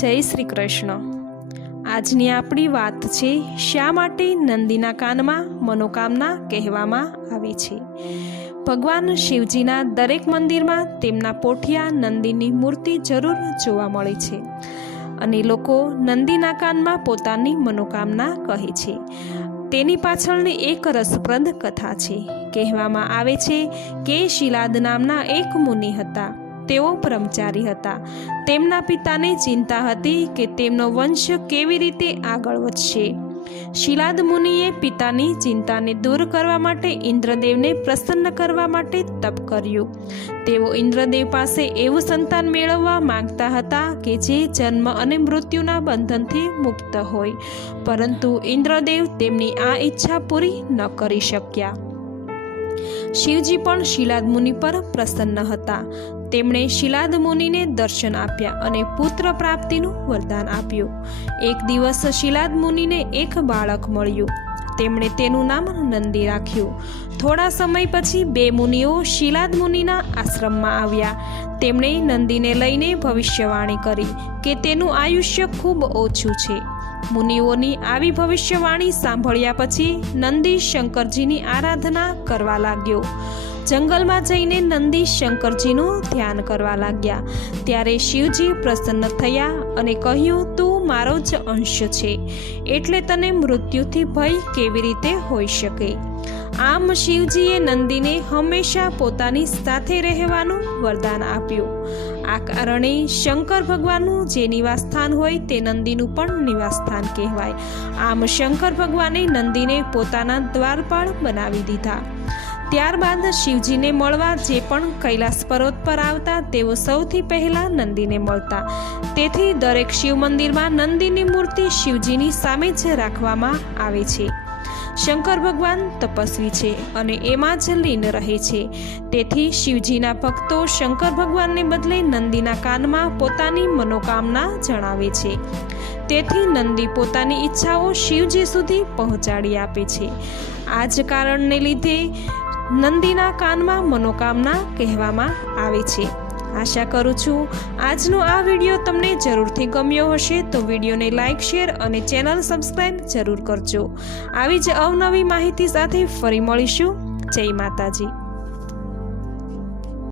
જય શ્રી કૃષ્ણ. આજની આપણી વાત છે, શા માટે નંદીના કાનમાં મનોકામના કહેવામાં આવે છે? ભગવાન શિવજીના દરેક મંદિરમાં તેમના પોઠિયા નંદીની મૂર્તિ જરૂર જોવા મળે છે અને લોકો નંદીના કાનમાં પોતાની મનોકામના કહે છે. તેની પાછળની એક રસપ્રદ કથા છે. કહેવામાં આવે છે કે શિલાદ નામના એક મુનિ હતા. તેઓ બ્રહ્મચારી હતા. તેમના પિતાને ચિંતા હતી કે તેમનો વંશ કેવી રીતે આગળ વધશે. શિલાદ મુનિએ પિતાની ચિંતાને દૂર કરવા માટે ઇન્દ્રદેવને પ્રસન્ન કરવા માટે તપ કર્યું. તેઓ ઇન્દ્રદેવ પાસે એવું સંતાન મેળવવા માંગતા હતા કે જે જન્મ અને મૃત્યુના બંધનથી મુક્ત હોય. પરંતુ ઇન્દ્રદેવ તેમની આ ઈચ્છા પૂરી ન કરી શક્યા. શિવજી પણ શિલાદ મુનિ પર પ્રસન્ન હતા. તેમણે શિલાદ મુનિને દર્શન આપ્યા અને પુત્ર પ્રાપ્તિનું વરદાન આપ્યું. એક દિવસ શિલાદ મુનિને એક બાળક મળ્યું. તેમણે તેનું નામ નંદી રાખ્યું. થોડા સમય પછી બે મુનિઓ શિલાદ મુનિના આશ્રમમાં આવ્યા. તેમણે નંદીને લઈને ભવિષ્યવાણી કરી કે તેનું આયુષ્ય ખૂબ ઓછું છે. મુનિઓની આવી ભવિષ્યવાણી સાંભળ્યા પછી નંદી શંકરજીની આરાધના કરવા લાગ્યો. જંગલમાં જઈને નંદી શંકરજીનું ધ્યાન કરવા લાગ્યા. ત્યારે શિવજી પ્રસન્ન થયા અને કહ્યું, તું મારો જ અંશ છે. એટલે તને મૃત્યુથી ભય કેવી રીતે હોઈ શકે? આમ શિવજીએ નંદીને હંમેશા પોતાની સાથે રહેવાનું વરદાન આપ્યું. આ કારણે શંકર ભગવાનનું જે નિવાસસ્થાન હોય તે નંદીનું પણ નિવાસસ્થાન કહેવાય. આમ શંકર ભગવાને નંદીને પોતાના દ્વારપાળ બનાવી દીધા. ત્યારબાદ શિવજીને મળવા જે પણ કૈલાસ પર્વત પર આવતા તેઓ સૌથી પહેલા નંદીને મળતા. તેથી દરેક શિવ મંદિરમાં નંદીની મૂર્તિ શિવજીની સામે જ રાખવામાં આવે છે. શંકર ભગવાન તપસ્વી છે અને એમાં જ લીન રહે છે. તેથી શિવજીના ભક્તો શંકર ભગવાનને બદલે નંદીના કાનમાં પોતાની મનોકામના જણાવે છે. તેથી નંદી પોતાની ઈચ્છાઓ શિવજી સુધી પહોંચાડી આપે છે. આ જ કારણને લીધે નંદીના કાનમાં મનોકામના કહેવામાં આવે છે. આશા કરું છું આજનો આ વીડિયો તમને જરૂરથી ગમ્યો હશે તો વિડીયોને લાઇક શેર અને ચેનલ સબસ્ક્રાઈબ જરૂર કરજો. આવી જ અવનવી માહિતી સાથે ફરી મળીશું. જય માતાજી.